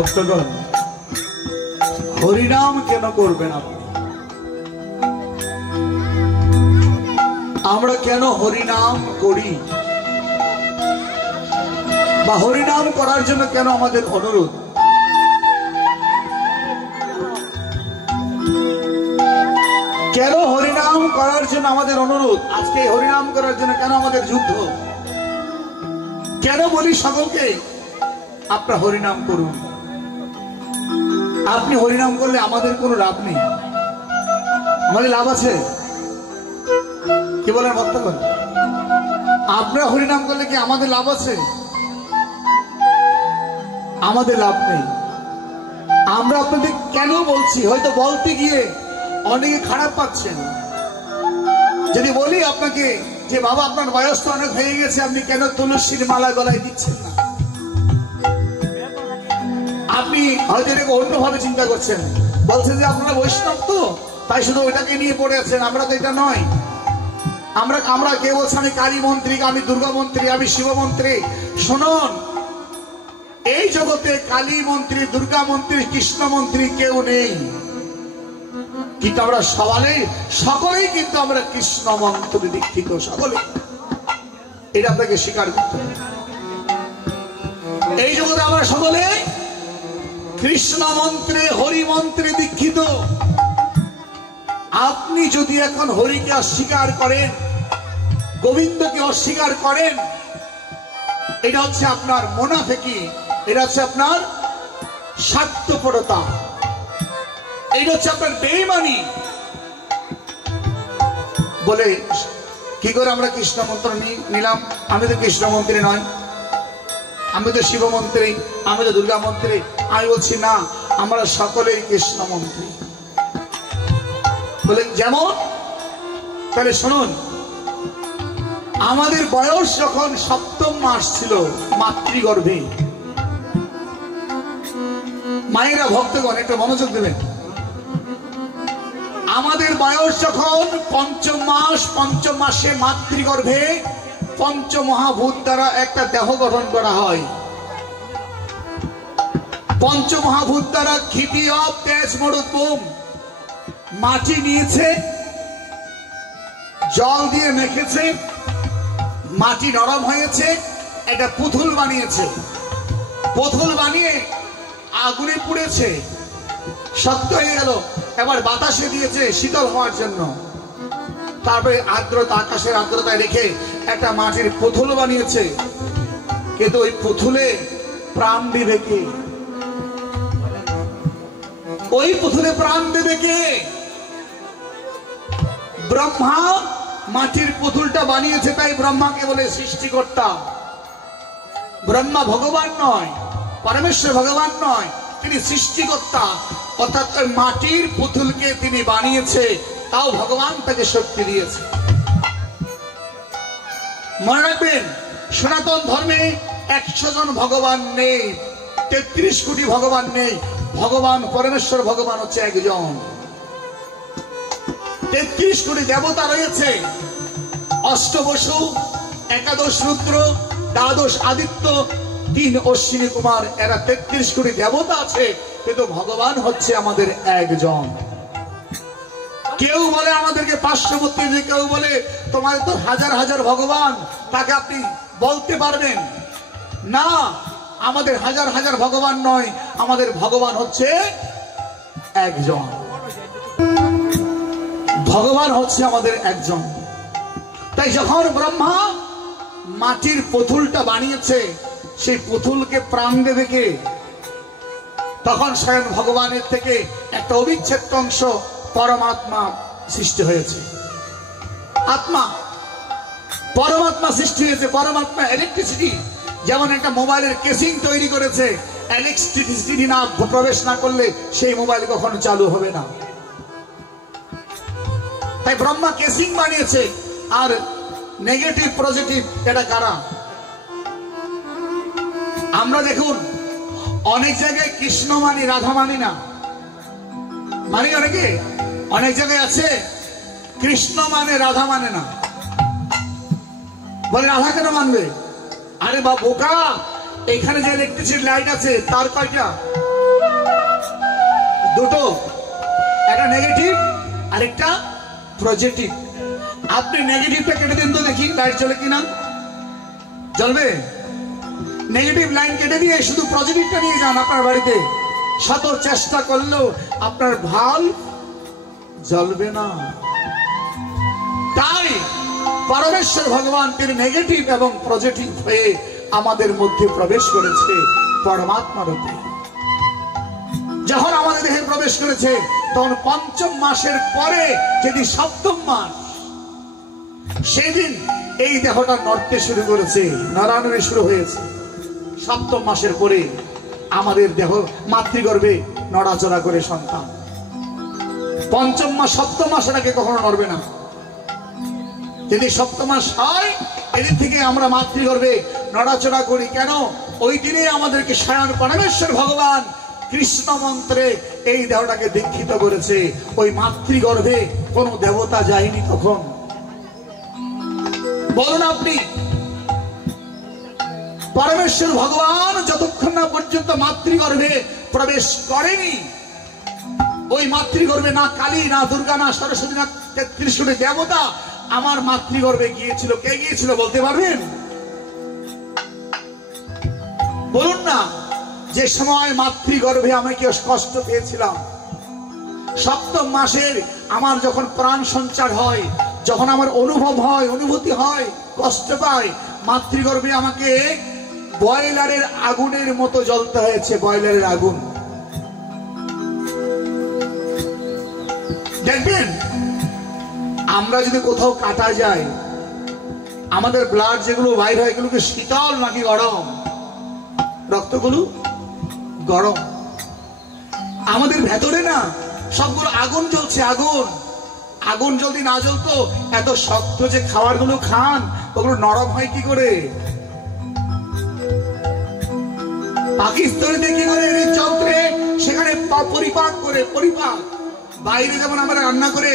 ভক্তগণ, হরিনাম কেন করবেন আপনি? আমরা কেন হরিনাম করি বা হরিনাম করার জন্য কেন আমাদের অনুরোধ? কেন হরিনাম করার জন্য আমাদের অনুরোধ? আজকে হরিনাম করার জন্য কেন আমাদের যুদ্ধ? কেন বলি সকলকে আপনারা হরিনাম করুন? আপনি হরিনাম করলে আমাদের কোনো লাভ নেই। আমাদের লাভ আছে? কি বলেন ভক্তগণ? আপনারা হরিনাম করলে কি আমাদের লাভ আছে? আমাদের লাভ নেই। আমরা আপনাদের কেন বলছি, হয়তো বলতে গিয়ে অনেকে খারাপ পাচ্ছেন। যদি বলি আপনাকে যে বাবা আপনার বয়স তো অনেক হয়ে গেছে, আপনি কেন তুলসীর মালা গলায় দিচ্ছেন না, আপনি হয়তো এটাকে অন্যভাবে চিন্তা করছেন। বলছেন যে আপনারা বৈষ্ণব তো তাই শুধু ওইটাকে নিয়ে পড়ে আছেন। আমরা তো এটা নয়। আমরা কে বলছে আমি কালী মন্ত্রী, আমি দুর্গা মন্ত্রী, আমি শিব মন্ত্রী? শুনুন, এই জগতে কালী মন্ত্রী, দুর্গা মন্ত্রী, কৃষ্ণ মন্ত্রী কেউ নেই। কিন্তু আমরা সকলেই কিন্তু আমরা কৃষ্ণ মন্ত্রে দীক্ষিত, সকলে। এটা আপনাকে স্বীকার করতে হবে। এই জগতে আমরা সকলে কৃষ্ণ মন্ত্রে, হরি মন্ত্রে দীক্ষিত। আপনি যদি এখন হরিকে অস্বীকার করেন, গোবিন্দকে অস্বীকার করেন, এটা হচ্ছে আপনার মুনাফিকি, এটা হচ্ছে আপনার স্বার্থপরতা, এটা হচ্ছে আপনার বেঈমানি। বলে কি করে আমরা কৃষ্ণ মন্ত্র নিলাম? আমি তো কৃষ্ণ মন্ত্রী নয়, আমি তো শিব মন্ত্রী, আমি তো দুর্গা মন্ত্রী। আমি বলছি না, আমরা সকলেই কৃষ্ণ মন্ত্রী। বলে যেমন, তাহলে শুনুন, আমাদের বয়স যখন 7ম মাস ছিল মাতৃগর্ভে, মায়েরা ভক্তগণ একটু মনোযোগ দেবেন, আমাদের বয়স যখন 5ম মাস, 5ম মাসে মাতৃগর্ভে পঞ্চমহাভূত দ্বারা একটা দেহ গঠন করা হয়। পঞ্চমহাভূত দ্বারা ক্ষিতি অব তেজ মরুদ্ভূম মাটি নিয়েছে, জল দিয়ে মেখেছে, মাটি নরম হয়েছে, একটা পুতুল বানিয়েছে। পুতুল বানিয়ে আগুনে পুড়েছে, শক্ত হয়ে গেল, এবার বাতাসে দিয়েছে শীতল হওয়ার জন্য। তারপরে আর্দ্রতা, আকাশের আর্দ্রতায় রেখে একটা মাটির পুতুল বানিয়েছে। কিন্তু ওই পুতুলে প্রাণ দিবে কে? ওই পুতুলে প্রাণ দেবে কে? ব্রহ্মা মাটির পুতুলটা বানিয়েছে, তাই ব্রহ্মাকে বলে সৃষ্টিকর্তা। ব্রহ্মা ভগবান নয়, পরমেশ্বর ভগবান নয়, তিনি সৃষ্টিকর্তা। অর্থাৎ ওই মাটির পুতুলকে তিনি বানিয়েছে, তাও ভগবান তাকে শক্তি দিয়েছে। মনে রাখবেন, সনাতন ধর্মে 100 জন ভগবান নেই, 33 কোটি ভগবান নেই। ভগবান পরমেশ্বর ভগবান হচ্ছে একজন। 33 কোটি দেবতা রয়েছে, অষ্টবসু, একাদশ রুদ্র, দ্বাদশ আদিত্য, 3 অশ্বিনী কুমার, এরা 33 কোটি দেবতা আছে, কিন্তু ভগবান হচ্ছে আমাদের একজন। কেউ বলে আমাদেরকে 500 মূর্তি, কেউ বলে তোমাদের তো হাজার হাজার ভগবান, তাকে আপনি বলতে পারবেন না। আমাদের হাজার হাজার ভগবান নয়, আমাদের ভগবান হচ্ছে একজন। ভগবান হচ্ছে আমাদের একজন। তাই যখন ব্রহ্মা মাটির পুতুলটা বানিয়েছে, সেই পুতুলকে প্রাণ দেবে কে? তখন স্বয়ং ভগবানের থেকে একটা অবিচ্ছেদ্য অংশ পরমাত্মা সৃষ্টি হয়েছে। আত্মা, পরমাত্মা সৃষ্টি হয়েছে। পরমাত্মা ইলেকট্রিসিটি, যেমন একটা মোবাইলের কেসিং তৈরি করেছে, ইলেকট্রিসিটি না প্রবেশ না করলে সেই মোবাইল কখনো চালু হবে না। তাই ব্রহ্মা কেসিং বানিয়েছে। আর নেগেটিভ পজিটিভ এটা কারা? আমরা দেখুন, অনেক জায়গায় কৃষ্ণ মানি, রাধা মানি না। মানি অনেকে, অনেক জায়গায় আছে কৃষ্ণ মানে রাধা মানে না। বলে রাধা কেন মানবে? আরে বা বোকা, এখানে যে ইলেকট্রিসিটি লাইট আছে তার কয়টা? দুটো, একটা নেগেটিভ আর একটা পজিটিভ। আপনি নেগেটিভটা কেটে দিন তো দেখি লাইট জ্বলে কিনা। জ্বলবে? নেগেটিভ লাইন কেটে দিয়ে শুধু পজিটিভটা নিয়ে যান আপনার বাড়িতে, শত চেষ্টা করলেও আপনার ভাল্ব জ্বলবে না। তাই পরমেশ্বর ভগবান তিনি নেগেটিভ এবং পজিটিভ হয়ে আমাদের মধ্যে প্রবেশ করেছে পরমাত্মা রূপে। যখন আমাদের দেহে প্রবেশ করেছে তখন পঞ্চম মাসের পরে যেদিন সপ্তম মাস, সেদিন এই দেহটা নড়তে শুরু করেছে, নড়ানড়ি শুরু হয়েছে। সপ্তম মাসের পরে আমাদের দেহ মাতৃগর্ভে নড়াচড়া করে সন্তান। পঞ্চম মাস সপ্তম মাসের আগে কখনো নড়বে না। যদি সপ্তম মাস হয় এদিন থেকে আমরা মাতৃগর্ভে নড়াচড়া করি। কেন? ওই দিনে আমাদেরকে স্বয়ং পরমেশ্বর ভগবান কৃষ্ণ মন্ত্রে এই দেহটাকে দীক্ষিত করেছে। ওই মাতৃগর্ভে কোন দেবতা যায়নি তখন। বলুন আপনি, পরমেশ্বর ভগবান যতক্ষণ না পর্যন্ত মাতৃগর্ভে প্রবেশ করেনি, ওই মাতৃগর্ভে না কালী, না দুর্গা, না সরস্বতী, না 33 কোটি দেবতা আমার মাতৃগর্ভে গিয়েছিল। কে গিয়েছিল বলতে পারবেন? বলুন না। যে সময় মাতৃগর্ভে আমি কি কষ্ট পেয়েছিলাম, সপ্তম মাসের আমার যখন প্রাণ সঞ্চার হয়, যখন আমার অনুভব হয়, অনুভূতি হয়, কষ্ট পাই, মাতৃগর্ভে আমাকে বয়লারের আগুনের মতো জ্বলতে হয়েছে। বয়লারের আগুন দেখবেন, আমরা যদি কোথাও কাটা যায়, আমাদের ব্লাড যেগুলো বাইর হয় এগুলোকে শীতল নাকি গরম? রক্তগুলো গরম। আমাদের ভেতরে না সবগুলো আগুন জ্বলছে। আগুন আগুন যদি না জ্বলতো, এত শক্ত যে খাবারগুলো খান ওগুলো নরম হয় কি করে? পাকিস্তানে কি করে যন্ত্রে সেখানে পরিপাক করে, পরিপাক বাইরে যেমন আমরা রান্না করে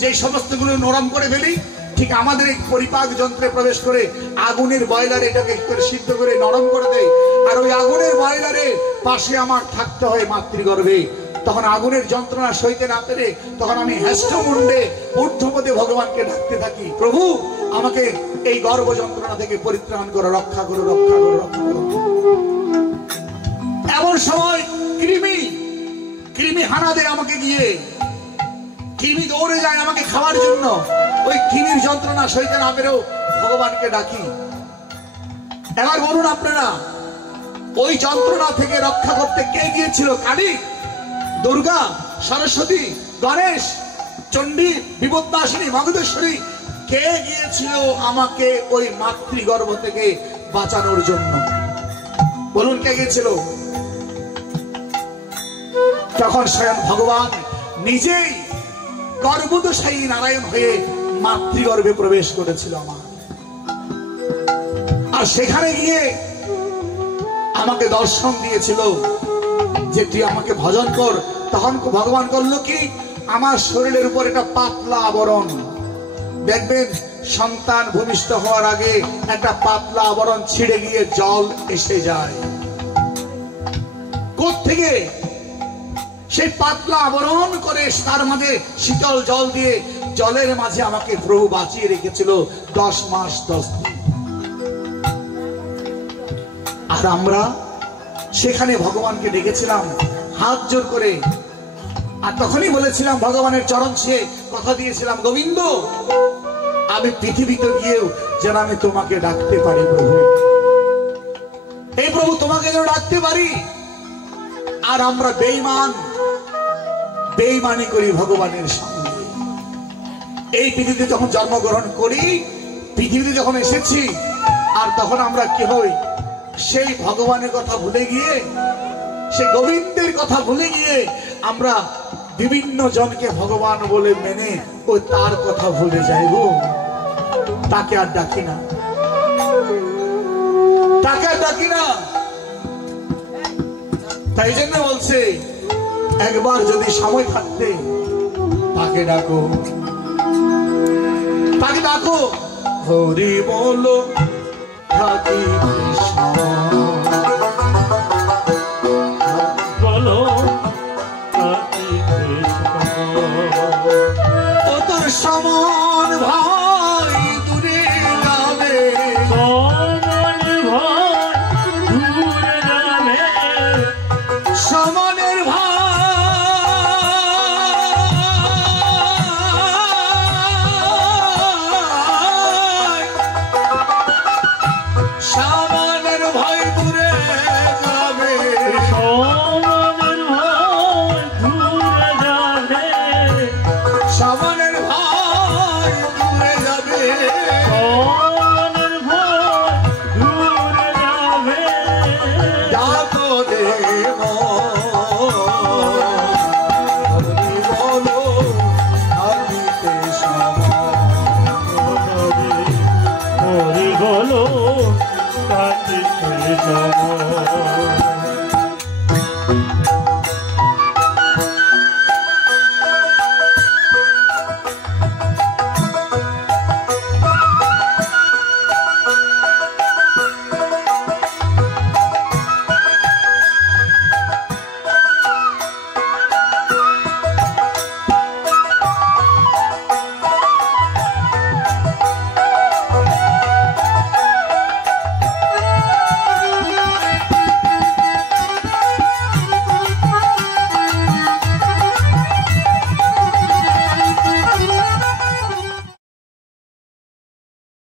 যে সমস্ত গুলো নরম করে ফেলি, ঠিক আমাদের এই পরিপাক যন্ত্রে প্রবেশ করে আগুনের বয়লারে এটাকে করে সিদ্ধ করে নরম করে দেয়। আর ওই আগুনের বয়লারে পাশে আমার থাকতে হয় মাতৃগর্ভে। তখন আগুনের যন্ত্রণা সইতে না পেরে তখন আমি হেষ্টমুণ্ডে ঊর্ধ্বপদে ভগবানকে ডাকতে থাকি, প্রভু আমাকে এই গর্ভ যন্ত্রণা থেকে পরিত্রাণ করো, রক্ষা করো, রক্ষা করো, রক্ষা করো। এমন সময় কৃমি হানা দেয় আমাকে গিয়ে, কৃমি দৌড়ে যায় আমাকে খাওয়ার জন্য। ওই কৃমির যন্ত্রণা সইতে না পেরেও ভগবানকে ডাকি। এবার বলুন আপনারা, ওই যন্ত্রণা থেকে রক্ষা করতে কে গিয়েছিল? কালী, দুর্গা, সরস্বতী, গণেশ, চণ্ডী, বিপদ্বাসিনী, মগধেশ্বরী কে গিয়েছিল আমাকে ওই মাতৃগর্ভ থেকে বাঁচানোর জন্য? বলুন কে গিয়েছিল? তখন স্বয়ং ভগবান নিজেই গর্ভদোষায়ী নারায়ণ হয়ে মাতৃগর্ভে প্রবেশ করেছিল আমার। আর সেখানে গিয়ে আমাকে দর্শন দিয়েছিল যে তুই আমাকে ভজন কর। তখন ভগবান করলো কি, আমার শরীরের উপর একটা পাতলা আবরণ, দেখবেন সন্তান ভূমিষ্ঠ হওয়ার আগে একটা পাতলা আবরণ ছিঁড়ে গিয়ে জল এসে যায়। কোত্থেকে? সেই পাতলা আবরণ করে তার মাঝে শীতল জল দিয়ে, জলের মাঝে আমাকে প্রভু বাঁচিয়ে রেখেছিল 10 মাস 10 দিন। আর আমরা সেখানে ভগবানকে ডেকেছিলাম হাত জোর করে। আর তখনই বলেছিলাম, ভগবানের চরণ ছুঁয়ে কথা দিয়েছিলাম, গোবিন্দ আমি পৃথিবীতে গিয়েও যেন আমি তোমাকে ডাকতে পারি প্রভু। এই প্রভু তোমাকে যেন ডাকতে পারি। আর আমরা বেঈমানি করি ভগবানের সঙ্গে। এই পৃথিবীতে যখন জন্মগ্রহণ করি, পৃথিবীতে যখন এসেছি, আর তখন আমরা কি হই? সেই ভগবানের কথা ভুলে গিয়ে, সেই গোবিন্দের কথা ভুলে গিয়ে আমরা বিভিন্ন জনকে ভগবান বলে মেনে ও তার কথা ভুলে যাইব। তাকে আর ডাকি না, তাকে আর ডাকি না। তাই জন্য বলছে, একবার যদি সময় থাকতে তাকে ডাকো, তাকে ডাকো। হরি বলো রাধে কৃষ্ণ, বলো রাধে ভাই